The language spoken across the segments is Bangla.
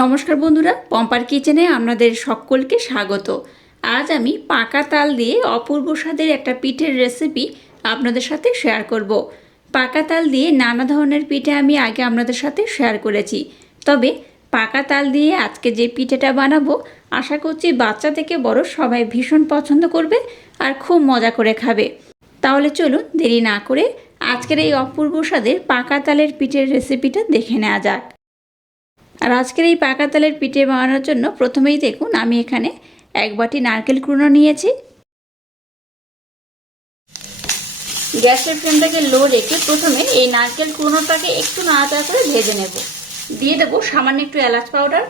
নমস্কার বন্ধুরা, পম্পার কিচেনে আপনাদের সকলকে স্বাগত। আজ আমি পাকা তাল দিয়ে অপূর্ব স্বাদের একটা পিঠের রেসিপি আপনাদের সাথে শেয়ার করব। পাকা তাল দিয়ে নানা ধরনের পিঠে আমি আগে আপনাদের সাথে শেয়ার করেছি। তবে পাকা তাল দিয়ে আজকে যে পিঠেটা বানাবো, আশা করছি বাচ্চা থেকে বড় সবাই ভীষণ পছন্দ করবে আর খুব মজা করে খাবে। তাহলে চলুন দেরি না করে আজকের এই অপূর্ব স্বাদের পাকা তালের পিঠের রেসিপিটা দেখে নেওয়া যাক। আর আজকের এই পাকা তালের পিঠে বানানোর জন্য প্রথমেই দেখুন, আমি এখানে এক বাটি নারকেল কুড়ো নিয়েছি। গ্যাসের ফ্লেমটাকে লো রেখে প্রথমে এই নারকেল কুড়োটাকে একটু নাড়াচাড়া করে ভেজে নেব। দিয়ে দেবো সামান্য একটু এলাচ পাউডার।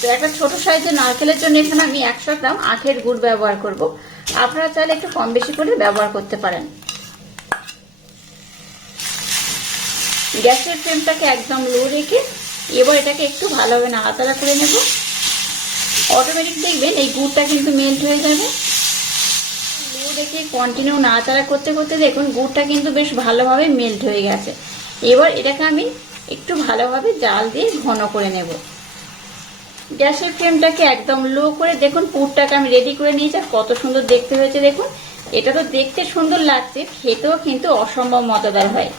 তো একটা ছোট সাইজের নারকেলের জন্য এখানে আমি একশো গ্রাম আখের গুড় ব্যবহার করব। আপনারা চাইলে একটু কম বেশি করে ব্যবহার করতে পারেন। গ্যাসের ফ্লেমটাকে একদম লো রেখে এবার এটাকে একটু ভালোভাবে নাড়াচাড়া করে নেব। অটোমেটিক দেখবেন এই গুড়টা কিন্তু মেল্ট হয়ে যাবে। লো রেখে কন্টিনিউ নাড়াচাড়া করতে করতে দেখুন গুড়টা কিন্তু বেশ ভালোভাবে মেল্ট হয়ে গেছে। এবার এটাকে আমি একটু ভালোভাবে জাল দিয়ে ঘন করে নেব। গ্যাসের ফ্লেমটাকে একদম লো করে দেখুন পুরটাকে আমি রেডি করে নিয়েছি আর কত সুন্দর দেখতে হয়েছে দেখুন। এটা তো দেখতে সুন্দর লাগছে, খেতেও কিন্তু অসম্ভব মজাদার হয়।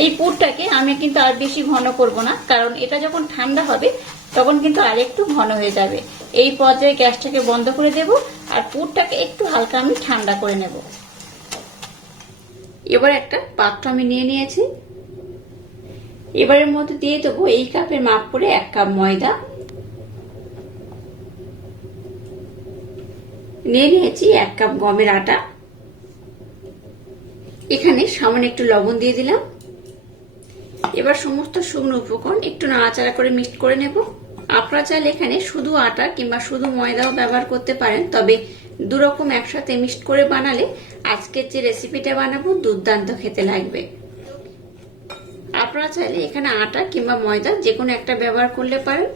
এই পুরটাকে আমি কিন্তু আর বেশি ঘন করব না, কারণ এটা যখন ঠান্ডা হবে, তখন কিন্তু আর একটু ঘন হয়ে যাবে। এই পর্যায়ে গ্যাসটাকে বন্ধ করে দেব, আর পুরটাকে একটু হালকা আমি ঠান্ডা করে নেব। এবার একটা পাত্র আমি নিয়ে নিয়েছি। এবারের মধ্যে দিয়ে দেবো এই কাপের মাপ করে এক কাপ ময়দা। নিয়ে নিয়েছি এক কাপ গমের আটা। এখানে সামান্য একটু লবণ দিয়ে দিলাম। এবার সমস্ত শুকনো উপকরণ একটু নাড়াচাড়া করে মিক্সড করে নেব। আপনারা চাইলে এখানে শুধু আটা কিংবা শুধু ময়দাও ব্যবহার করতে পারেন, তবে দুরকম একসাথে মিক্সড করে বানালে আজকের যে রেসিপিটা বানাবো দুর্দান্ত খেতে লাগবে। আপনারা চাইলে এখানে আটা কিংবা ময়দা যে কোনো একটা ব্যবহার করলে পারেন,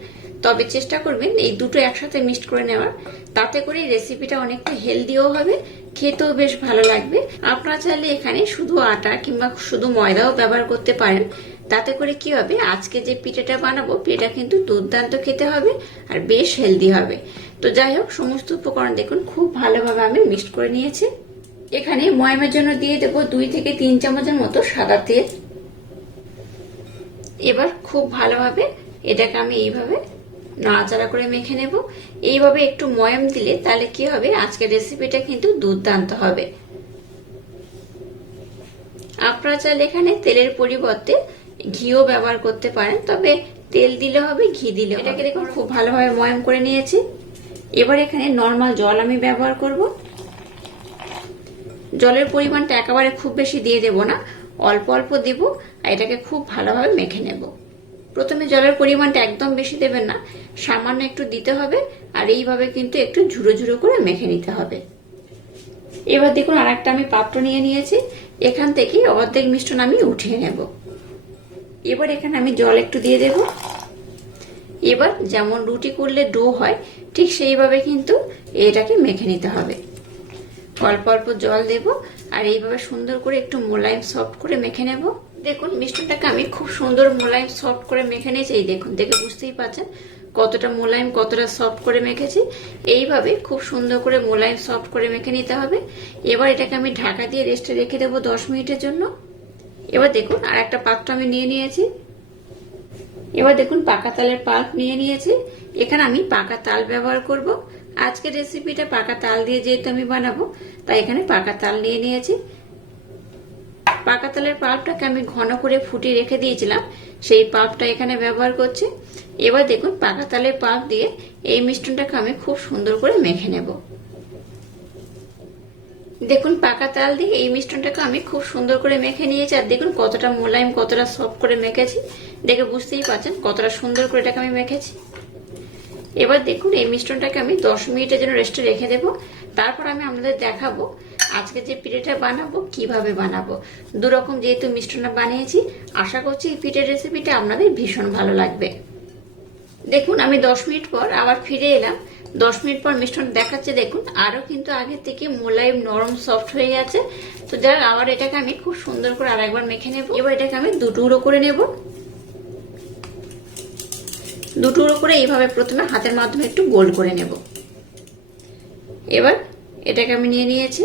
তবে চেষ্টা করবেন এই দুটো একসাথে মিক্সড করে নেওয়ার। তাতে করে রেসিপিটা অনেকটা হেলদিও হবে, খেতেও বেশ ভালো লাগবে। আপনারা চাইলে এখানে শুধু আটা কিংবা শুধু ময়দাও ব্যবহার করতে পারেন তাতে করে কি হবে? আজকে যে পিঠাটা বানাবো পিঠা কিন্তু দুর্দান্ত খেতে হবে আর বেশ হেলদি হবে। তো যাই হোক, সমস্ত উপকরণ দেখুন, খুব ভালোভাবে আমি মিক্সড করে নিয়েছি। এখানে ময়মের জন্য দিয়ে দেবো দুই থেকে তিন চামচের মতো সাদা তেল। এবার খুব ভালোভাবে এটাকে আমি এইভাবে নাড়াচাড়া করে মেখে নেব। এইভাবে একটু ময়াম দিলে তাহলে কি হবে? আজকের রেসিপিটা কিন্তু দুর্দান্ত হবে। আপনারা চাইলে এখানে তেলের পরিবর্তে ঘিও ব্যবহার করতে পারেন, তবে তেল দিলে হবে, ঘি দিলে এটাকে দেখুন খুব ভালোভাবে ময়াম করে নিয়েছি। এবার এখানে নর্মাল জল আমি ব্যবহার করব। জলের পরিমাণটা একেবারে খুব বেশি দিয়ে দেব না, অল্প অল্প দেব, আর এটাকে খুব ভালোভাবে মেখে নেব। প্রথমে জলের পরিমাণটা একদম বেশি দেবেন না, সামান্য একটু দিতে হবে, আর এইভাবে কিন্তু একটু ঝুড়ো ঝুড়ো করে মেখে নিতে হবে। এবার দেখুন আর একটা আমি পাত্র নিয়ে নিয়েছি, এখান থেকে অর্ধেক মিশ্রণ আমি উঠিয়ে নেব। এবার এখানে আমি জল একটু দিয়ে দেব। এবার যেমন রুটি করলে ডো হয়, ঠিক সেইভাবে কিন্তু এটাকে মেখে নিতে হবে। অল্প অল্প জল দেব আর এইভাবে সুন্দর করে একটু মোলায়েম সফট করে মেখে নেব। দেখুন মিষ্টিটাকে আমি খুব সুন্দর মোলায়েম সফট করে মেখে নিয়েছি। এই দেখুন, দেখে বুঝতেই পারছেন কতটা মোলায়েম, কতটা সফট করে মেখেছি। এইভাবে খুব সুন্দর করে মোলায়েম সফট করে মেখে নিতে হবে। এবার এটাকে আমি ঢাকা দিয়ে রেস্টে রেখে দেবো দশ মিনিটের জন্য। এবার দেখুন, আর একটা পাত্র আমি নিয়ে নিয়েছি। এবার দেখুন, পাকা তালের পাল্প নিয়ে নিয়েছি। এখানে আমি পাকা তাল ব্যবহার করব। আজকের রেসিপিটা পাকা তাল দিয়ে যেহেতু আমি বানাবো, তাই এখানে পাকা তাল নিয়ে নিয়েছি। পাকা তালের পাল্পটাকে আমি ঘন করে ফুটিয়ে রেখে দিয়েছিলাম, সেই পাল্পটা এখানে ব্যবহার করছি। এবার দেখুন, পাকা তালের পাল্প দিয়ে এই মিষ্টনটাকে আমি খুব সুন্দর করে মেখে নেব। দেখুন, পাকা তাল দিয়ে এই মিষ্টনটাকে আমি খুব সুন্দর করে মেখে নিয়েছি, আর দেখুন কতটা মোলায়েম, কতটা সফট করে মেখেছি। দেখে বুঝতেই পারছেন কতটা সুন্দর করে এটাকে আমি মেখেছি। এবার দেখুন, এই মিশ্রণটাকে আমি দশ মিনিটের জন্য রেস্টে রেখে দেব। তারপর আমি আপনাদের দেখাবো আজকে যে পিঠেটা বানাবো, কীভাবে বানাবো। দু রকম যেহেতু মিষ্টনটা বানিয়েছি, আশা করছি এই পিঠের রেসিপিটা আপনাদের ভীষণ ভালো লাগবে। দেখুন, আমি দশ মিনিট পর আবার ফিরে এলাম। দশ মিনিট পর মিষ্টন দেখাচ্ছে, দেখুন আরও কিন্তু আগে থেকে মোলায়েম নরম সফট হয়ে গেছে। তো যাক, আবার এটাকে আমি খুব সুন্দর করে আর একবার মেখে নেব। এবার এটাকে আমি দুটুকরো করে নেব। দুটোর করে এইভাবে প্রথমে হাতের মাধ্যমে একটু গোল করে নেব। এবার এটাকে আমি নিয়ে নিয়েছি।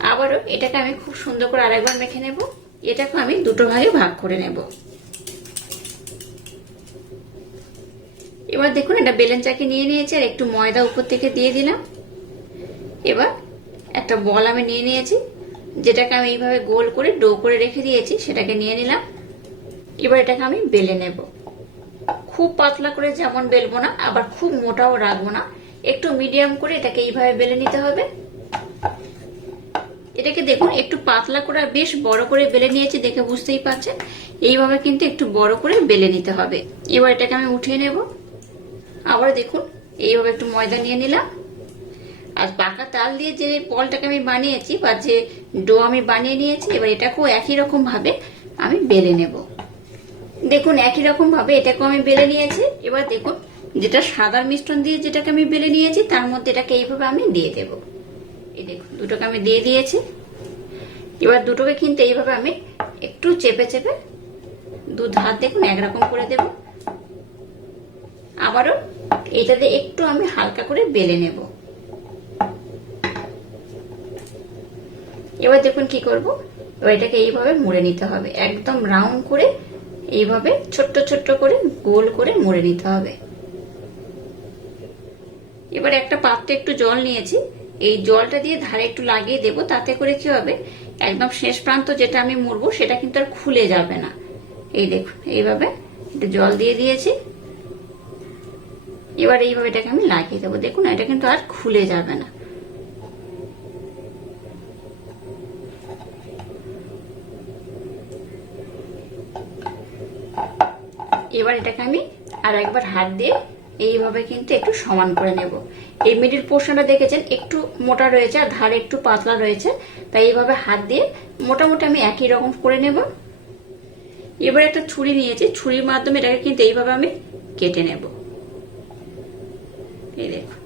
আবারও এটাকে আমি খুব সুন্দর করে আরেকবার মেখে নেব। এটাকে আমি দুটো ভাগে ভাগ করে নেব। এবার দেখুন এটা বেলেন চাকি নিয়ে নিয়েছি আর একটু ময়দা উপর থেকে দিয়ে দিলাম। এবার একটা বল আমি নিয়ে নিয়েছি, যেটাকে আমি এইভাবে গোল করে ডো করে রেখে দিয়েছি, সেটাকে নিয়ে নিলাম। এবার এটাকে আমি বেলে নেব। খুব পাতলা করে যেমন বেলবো না, আবার খুব মোটাও রাখব না। একটু মিডিয়াম করে এটাকে এইভাবে বেলে নিতে হবে। এটাকে দেখুন, একটু পাতলা করে বেশ বড় করে বেলে নিয়েছি, দেখে বুঝতেই পারছেন। এইভাবে কিন্তু একটু বড় করে বেলে নিতে হবে। এবার এটাকে আমি উঠিয়ে নেব। আবার দেখুন, এইভাবে একটু ময়দা নিয়ে নিলাম। আর পাকা তাল দিয়ে যে বলটাকে আমি বানিয়েছি বা যে ডো আমি বানিয়ে নিয়েছি, এবার এটাকেও একই রকম ভাবে আমি বেলে নেব। দেখুন, একই রকম ভাবে এটাকেও আমি বেলে নিয়েছি। এবার দেখুন, যেটা সাদার মিশ্রণ দিয়ে যেটাকে আমি বেলে নিয়েছি, তার মধ্যে এটাকে এইভাবে আমি দিয়ে দেব। এই দেখুন, দুটোকে আমি দিয়ে দিয়েছি। এবার দুটোকে কিন্তু এইভাবে আমি একটু চেপে চেপে দু ধার দেখুন, একরকম করে দেব। আবারও এটাতে একটু আমি হালকা করে বেলে নেব। এবার দেখুন কি করব। এবার এটাকে এইভাবে মুড়ে নিতে হবে। একদম রাউন্ড করে এইভাবে ছোট্ট ছোট্ট করে গোল করে মুড়ে নিতে হবে। এবার একটা পাত্রে একটু জল নিয়েছি। এই জলটা দিয়ে ধারে একটু লাগিয়ে দেব, তাতে করে কি হবে? একদম শেষ প্রান্ত যেটা আমি মুড়বো, সেটা কিন্তু আর খুলে যাবে না। এই দেখুন, এইভাবে একটু জল দিয়ে দিয়েছি। এবার এইভাবে এটাকে আমি লাগিয়ে দেবো। দেখুন, এটা কিন্তু আর খুলে যাবে না। এবার এটাকে আমি আর একবার হাত দিয়ে এইভাবে কিন্তু একটু সমান করে নেব। এই মিডিল পোর্শনটা দেখেছেন, একটু মোটা রয়েছে আর ধারে একটু পাতলা রয়েছে। তাই এইভাবে হাত দিয়ে মোটামুটি আমি একই রকম করে নেব। এবার একটা ছুরি নিয়েছি, ছুরির মাধ্যমে এটাকে কিন্তু এইভাবে আমি কেটে নেব। এই দেখো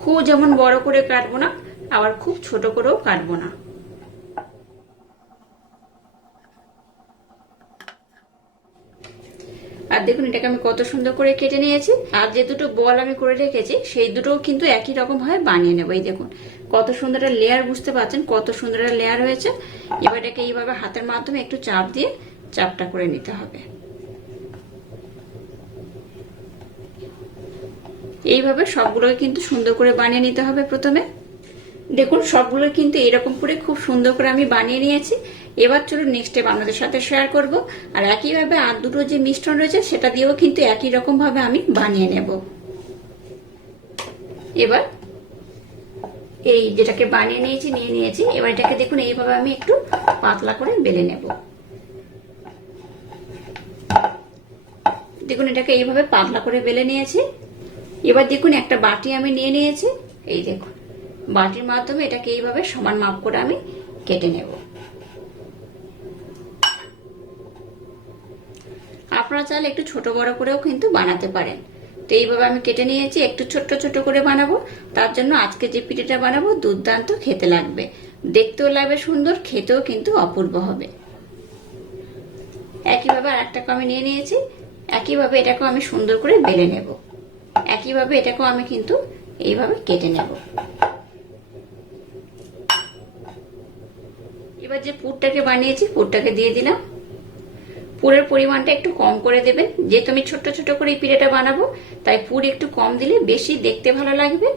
খুব যেমন বড় করে কাটবো না, আবার খুব ছোট করেও কাটবো না। আর দেখুন, এটাকে আমি কত সুন্দর করে কেটে নিয়েছি। আর যে দুটো বল আমি করে রেখেছি, সেই দুটোও কিন্তু একই রকম ভাবে বানিয়ে নেব। এই দেখুন, কত সুন্দর লেয়ার বুঝতে পারছেন কত সুন্দর একটা লেয়ার হয়েছে। এবার এটাকে এইভাবে হাতের মাধ্যমে একটু চাপ দিয়ে চাপটা করে নিতে হবে। এইভাবে সবগুলোকে কিন্তু সুন্দর করে বানিয়ে নিতে হবে প্রথমে। দেখুন, সবগুলো কিন্তু এরকম করে খুব সুন্দর করে আমি বানিয়ে নিয়েছি। এবার চলুন নেক্সট স্টেপ আপনাদের সাথে শেয়ার করব। আর একইভাবে আর দুটো যে মিশ্রণ রয়েছে, সেটা দিয়েও কিন্তু একই রকম ভাবে আমি বানিয়ে নেব। এবার এই যেটাকে বানিয়ে নিয়েছি, নিয়ে নিয়েছি। এবার এটাকে দেখুন, এইভাবে আমি একটু পাতলা করে বেলে নেব। দেখুন, এটাকে এইভাবে পাতলা করে বেলে নিয়েছি। এবার দেখুন, একটা বাটি আমি নিয়ে নিয়েছি। এই দেখুন, বাটির মাধ্যমে এটাকে এইভাবে সমান মাপ করে আমি কেটে নেব। আপনারা চাইলে একটু ছোট বড় করেও কিন্তু বানাতে পারেন। তো এইভাবে আমি কেটে নিয়েছি, একটু ছোট্ট ছোট করে বানাবো। তার জন্য আজকে যে পিঠেটা বানাবো, দুর্দান্ত খেতে লাগবে। দেখতেও লাগবে সুন্দর, খেতেও কিন্তু অপূর্ব হবে। একইভাবে আর একটাকে আমি নিয়ে নিয়েছি, একইভাবে এটাকেও আমি সুন্দর করে বেলে নেব। একইভাবে এটাকেও আমি কিন্তু এইভাবে কেটে নেব। এবার যে পুরটাকে বানিয়েছি, পুরটাকে দিয়ে দিলাম। পুরের পরিমাণটা একটু কম করে দেবেন। যেহেতু আমি ছোট্ট ছোট করে এই পিঠেটা বানাবো, তাই পুর একটু কম দিলে বেশি দেখতে ভালো লাগবে।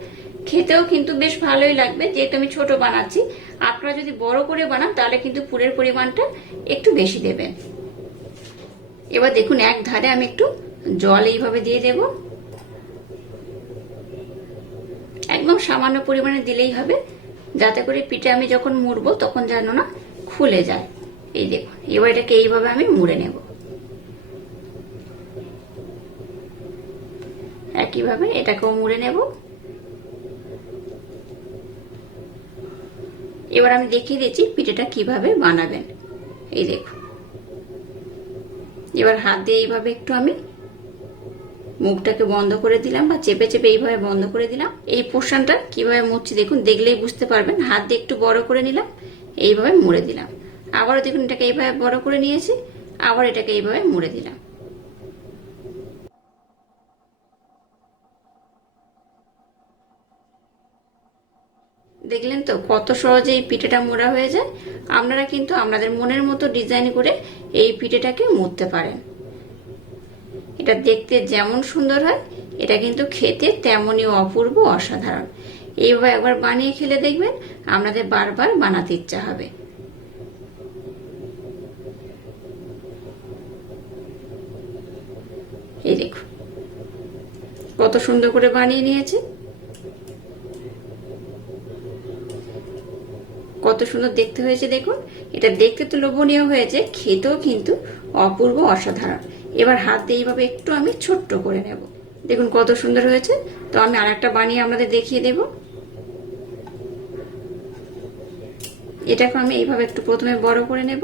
খেতেও কিন্তু বেশ ভালোই লাগবে, যেহেতু আমি ছোট বানাচ্ছি। আপনারা যদি বড় করে বানান, তাহলে কিন্তু পুরের পরিমাণটা একটু বেশি দেবেন। এবার দেখুন এক ধারে আমি একটু জল এইভাবে দিয়ে দেব। একদম সামান্য পরিমাণে দিলেই হবে। যাতে করে পিঠে আমি যখন মুড়বো, তখন যেন না খুলে যায়। এই দেখুন, এবার এটাকে এইভাবে আমি মুড়ে নেব। একইভাবে এটাকেও মুড়ে নেব। এবার আমি দেখিয়ে দিচ্ছি পিঠেটা কীভাবে বানাবেন। এই দেখুন। এবার হাত দিয়ে এইভাবে একটু আমি মুখটাকে বন্ধ করে দিলাম বা চেপে চেপে এইভাবে বন্ধ করে দিলাম। এই পোর্শনটা কীভাবে মুড়ছি দেখুন, দেখলেই বুঝতে পারবেন। হাত দিয়ে একটু বড় করে নিলাম, এইভাবে মুড়ে দিলাম। আবারও দেখুন, এটাকে এইভাবে বড় করে নিয়েছি, আবার এটাকে এইভাবে মুড়ে দিলাম। দেখলেন তো কত সহজে এই পিঠেটা মোড়া হয়ে যায়? আপনারা কিন্তু আপনাদের মনের মতো ডিজাইন করে এই পিঠেটাকে মুড়তে পারেন। এটা দেখতে যেমন সুন্দর হয়, এটা কিন্তু খেতে তেমনই অপূর্ব অসাধারণ। এইভাবে একবার বানিয়ে খেলে দেখবেন আপনাদের বারবার বানাতে ইচ্ছা হবে। এই দেখুন, কত সুন্দর করে বানিয়ে নিয়েছে। কত সুন্দর দেখতে হয়েছে দেখুন, এটা দেখতে তো লোভনীয় হয়েছে, খেতেও কিন্তু অপূর্ব অসাধারণ। এবার হাত দিয়ে এইভাবে একটু আমি ছোট্ট করে নেব। দেখুন কত সুন্দর হয়েছে। তো আমি আর একটা বানিয়ে আপনাদের দেখিয়ে দেব। এটাকে আমি এইভাবে একটু প্রথমে বড় করে নেব।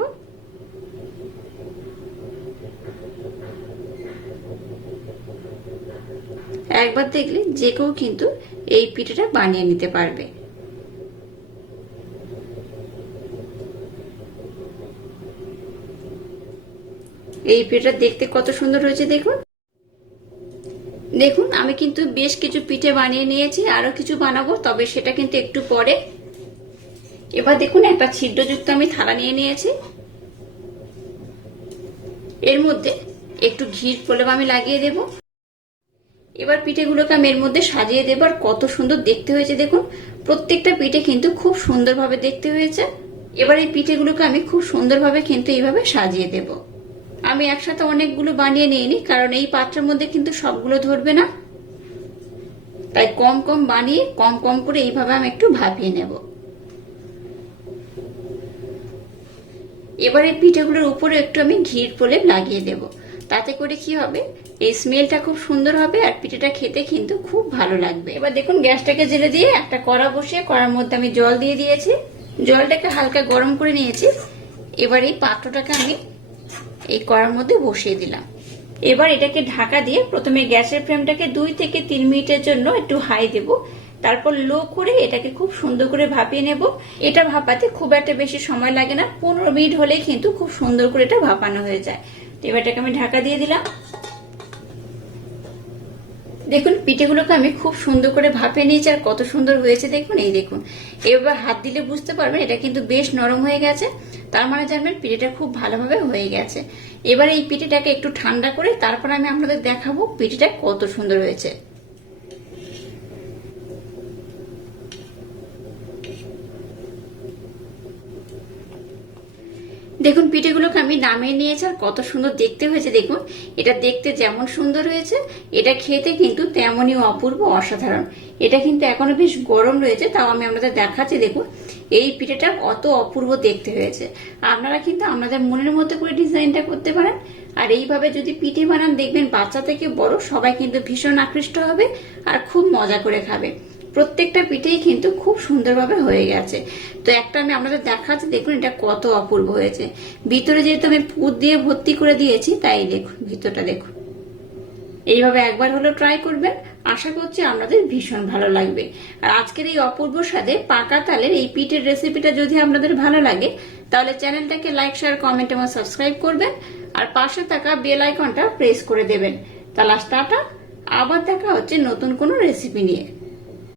একবার দেখলে যে কেউ কিন্তু এই পিঠেটা বানিয়ে নিতে পারবে। এই পিঠাটা দেখতে কত সুন্দর হয়েছে দেখুন। দেখুন, আমি কিন্তু বেশ কিছু পিঠে বানিয়ে নিয়েছি, আরও কিছু বানাবো, তবে সেটা কিন্তু একটু পরে। এবার দেখুন, একটা ছিদ্রযুক্ত আমি থালা নিয়ে নিয়েছি। এর মধ্যে একটু ঘির প্রলেপ আমি লাগিয়ে দেব। এবার পিঠেগুলোকে আমি এর মধ্যে সাজিয়ে দেবো, আর কত সুন্দর দেখতে হয়েছে দেখুন। প্রত্যেকটা পিঠে কিন্তু খুব সুন্দরভাবে দেখতে হয়েছে। এবার এই পিঠেগুলোকে আমি খুব সুন্দরভাবে কিন্তু এইভাবে সাজিয়ে দেবো। আমি একসাথে অনেকগুলো বানিয়ে নিইনি, কারণ এই পাত্রের মধ্যে কিন্তু সবগুলো ধরবে না। তাই কম কম বানিয়ে, কম কম করে এইভাবে আমি একটু ভাপিয়ে নেব। এবার পিঠেগুলোর উপরে একটু আমি ঘির প্রলেপ লাগিয়ে দেব। তাতে করে কি হবে, এই স্মেলটা খুব সুন্দর হবে আর পিঠেটা খেতে কিন্তু খুব ভালো লাগবে। এবার দেখুন, গ্যাসটাকে জেলে দিয়ে একটা কড়া বসিয়ে কড়ার মধ্যে আমি জল দিয়ে দিয়েছি। জলটাকে হালকা গরম করে নিয়েছি। এবার এই পাত্রটাকে আমি এই কড়ার মধ্যে বসিয়ে দিলাম। এবার এটাকে ঢাকা দিয়ে প্রথমে গ্যাসের ফ্লেমটাকে দুই থেকে তিন মিনিটের জন্য একটু হাই দেব। তারপর লো করে এটাকে খুব সুন্দর করে ভাপিয়ে নেব। এটা ভাপাতে খুব একটা বেশি সময় লাগে না। পনেরো মিনিট হলেই কিন্তু খুব সুন্দর করে এটা ভাপানো হয়ে যায়। তো এবার এটাকে আমি ঢাকা দিয়ে দিলাম। দেখুন, পিঠেগুলোকে আমি খুব সুন্দর করে ভাপে নিয়েছি আর কত সুন্দর হয়েছে দেখুন, এই দেখুন। এবার হাত দিলে বুঝতে পারবেন, এটা কিন্তু বেশ নরম হয়ে গেছে। তার মানে জানবেন, পিঠেটা খুব ভালোভাবে হয়ে গেছে। এবার এই পিঠেটাকে একটু ঠান্ডা করে তারপর আমি আপনাদের দেখাবো পিঠেটা কত সুন্দর হয়েছে। দেখুন, পিঠেগুলোকে আমি নামিয়ে নিয়েছি আর কত সুন্দর দেখতে হয়েছে। দেখুন, এটা দেখতে যেমন সুন্দর হয়েছে, এটা খেতে কিন্তু তেমনই অপূর্ব, অসাধারণ। এটা কিন্তু এখনও বেশ গরম রয়েছে, তাও আমি আপনাদের দেখাচ্ছি। দেখুন, এই পিঠেটা কত অপূর্ব দেখতে হয়েছে। আপনারা কিন্তু আপনাদের মনের মতো করে ডিজাইনটা করতে পারেন। আর এইভাবে যদি পিঠে বানান, দেখবেন বাচ্চা থেকে বড় সবাই কিন্তু ভীষণ আকৃষ্ট হবে আর খুব মজা করে খাবে। প্রত্যেকটা পিঠেই কিন্তু খুব সুন্দরভাবে হয়ে গেছে। তো একটা আমি আপনাদের দেখাচ্ছি, দেখুন এটা কত অপূর্ব হয়েছে। ভিতরে যেহেতু আমি পুর দিয়ে ভর্তি করে দিয়েছি, তাই দেখুন, ভিতরটা দেখুন। এইভাবে একবার হলো ট্রাই করবেন, আশা করছি আপনাদের ভীষণ ভালো লাগবে। আর আজকের এই অপূর্ব স্বাদে পাকা তালের এই পিঠের রেসিপিটা যদি আপনাদের ভালো লাগে, তাহলে চ্যানেলটাকে লাইক শেয়ার কমেন্ট এবং সাবস্ক্রাইব করবেন, আর পাশে থাকা বেল আইকনটা প্রেস করে দেবেন। তাহলে আবার দেখা হচ্ছে নতুন কোনো রেসিপি নিয়ে।